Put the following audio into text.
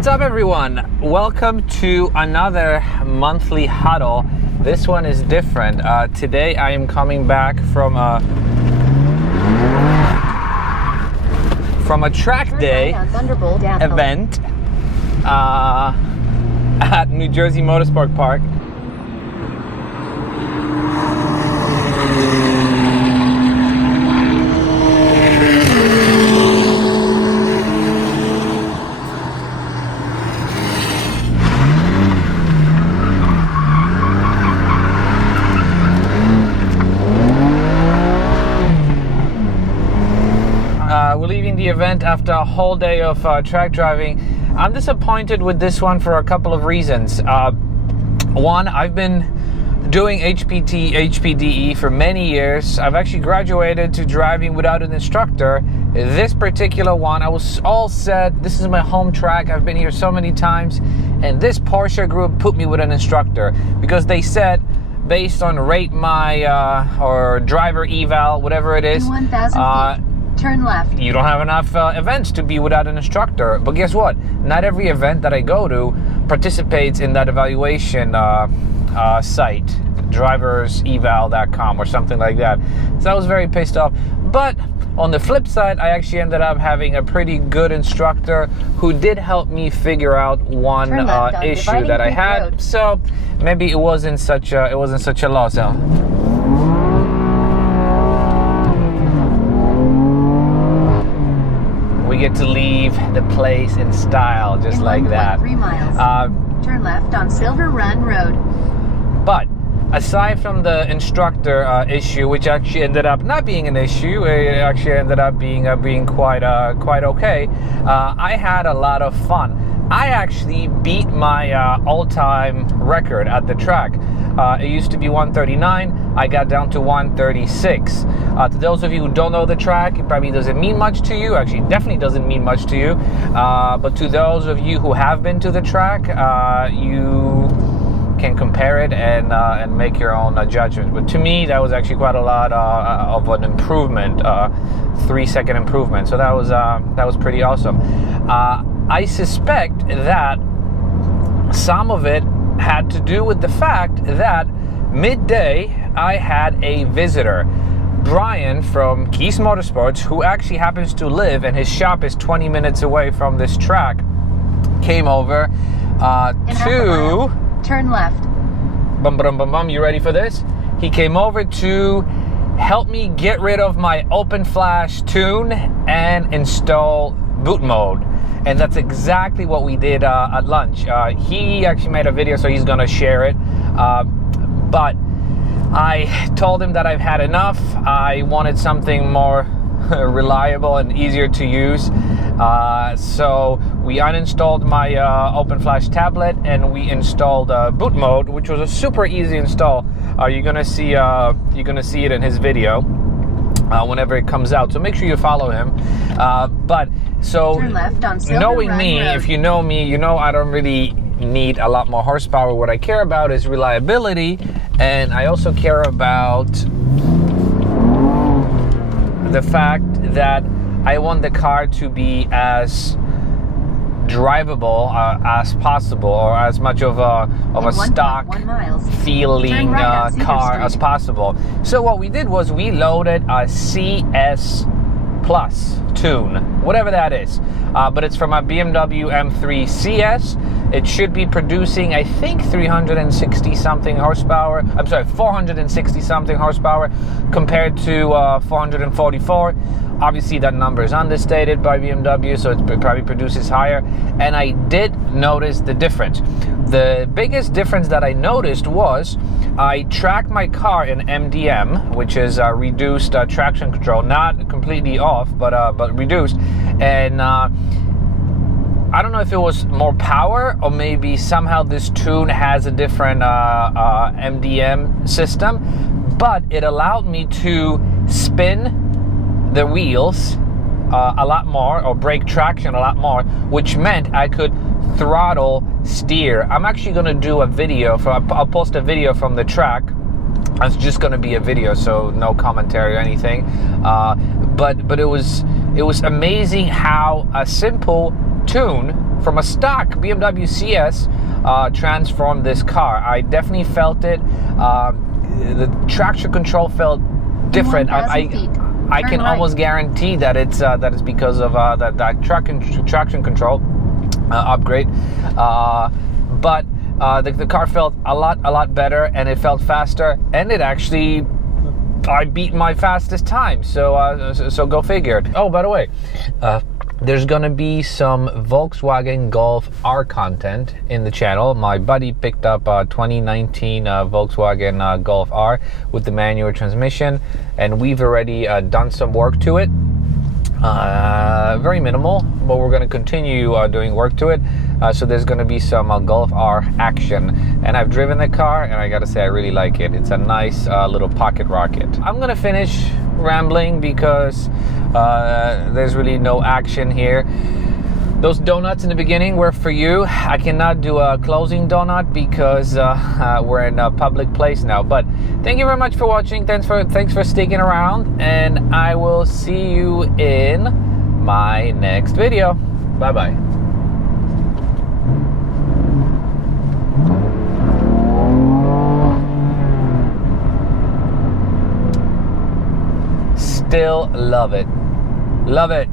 What's up, everyone? Welcome to another monthly huddle. This one is different. Today I am coming back from a track day event at New Jersey Motorsport Park. We're leaving the event after a whole day of track driving. I'm disappointed with this one for a couple of reasons. One, I've been doing HPDE for many years. I've actually graduated to driving without an instructor. This particular one, I was all set. This is my home track. I've been here so many times. And this Porsche group put me with an instructor because they said, based on rate my or driver eval, whatever it is, 1,000 feet. Turn left. You don't have enough events to be without an instructor. But guess what? Not every event that I go to participates in that evaluation site, driverseval.com or something like that. So I was very pissed off. But on the flip side, I actually ended up having a pretty good instructor who did help me figure out one issue that I had. Road. So maybe it wasn't such a loss. We get to leave the place in style, just in like that. 3 miles. Turn left on Silver Run Road. But aside from the instructor issue, which actually ended up not being an issue, it actually ended up being quite okay. I had a lot of fun. I actually beat my all-time record at the track. It used to be 139. I got down to 136. To those of you who don't know the track, it probably doesn't mean much to you. Actually, definitely doesn't mean much to you. But to those of you who have been to the track, you can compare it and make your own judgment. But to me, that was actually quite a lot of an improvement, 3-second improvement. So that was pretty awesome. I suspect that some of it had to do with the fact that midday I had a visitor, Bryan from Kies Motorsports, who actually happens to live, and his shop is 20 minutes away from this track, came over to turn left. You ready for this? He came over to help me get rid of my open flash tune and install boot mode. And that's exactly what we did at lunch. He actually made a video, so he's gonna share it. But I told him that I've had enough. I wanted something more reliable and easier to use. So we uninstalled my open flash tablet and we installed boot mode, which was a super easy install. You're gonna see it in his video whenever it comes out. So make sure you follow him. But so turn left on Silver knowing Run me, Road. if you know me, you know I don't really need a lot more horsepower. What I care about is reliability, and I also care about the fact that I want the car to be as drivable as possible, or as much of a stock feeling car as possible. So what we did was we loaded a CS Plus tune, whatever that is, but it's from a BMW M3 CS. It should be producing, I think, 360 something horsepower. I'm sorry, 460 something horsepower compared to 444. Obviously that number is understated by BMW, so it probably produces higher. And I did notice the difference. The biggest difference that I noticed was I tracked my car in MDM, which is reduced traction control, not completely off, but reduced. And I don't know if it was more power, or maybe somehow this tune has a different MDM system, but it allowed me to spin the wheels a lot more, or brake traction a lot more, which meant I could throttle steer. I'm actually going to do a video, I'll post a video from the track. It's just going to be a video, so no commentary or anything. But it was amazing how a simple tune from a stock BMW CS transformed this car. I definitely felt it. The traction control felt different. I can almost guarantee that it's because of that traction control upgrade. But the car felt a lot better, and it felt faster, and it actually, I beat my fastest time. So go figure. Oh, by the way, there's gonna be some Volkswagen Golf R content in the channel. My buddy picked up a 2019 Volkswagen Golf R with the manual transmission, and we've already done some work to it. Very minimal, but we're going to continue doing work to it. So there's going to be some Golf R action, and I've driven the car, and I gotta say I really like it. It's a nice little pocket rocket. I'm going to finish rambling because there's really no action here. Those donuts in the beginning were for you. I cannot do a closing donut because we're in a public place now. But thank you very much for watching. Thanks for sticking around, and I will see you in my next video. Bye bye. Still love it. Love it.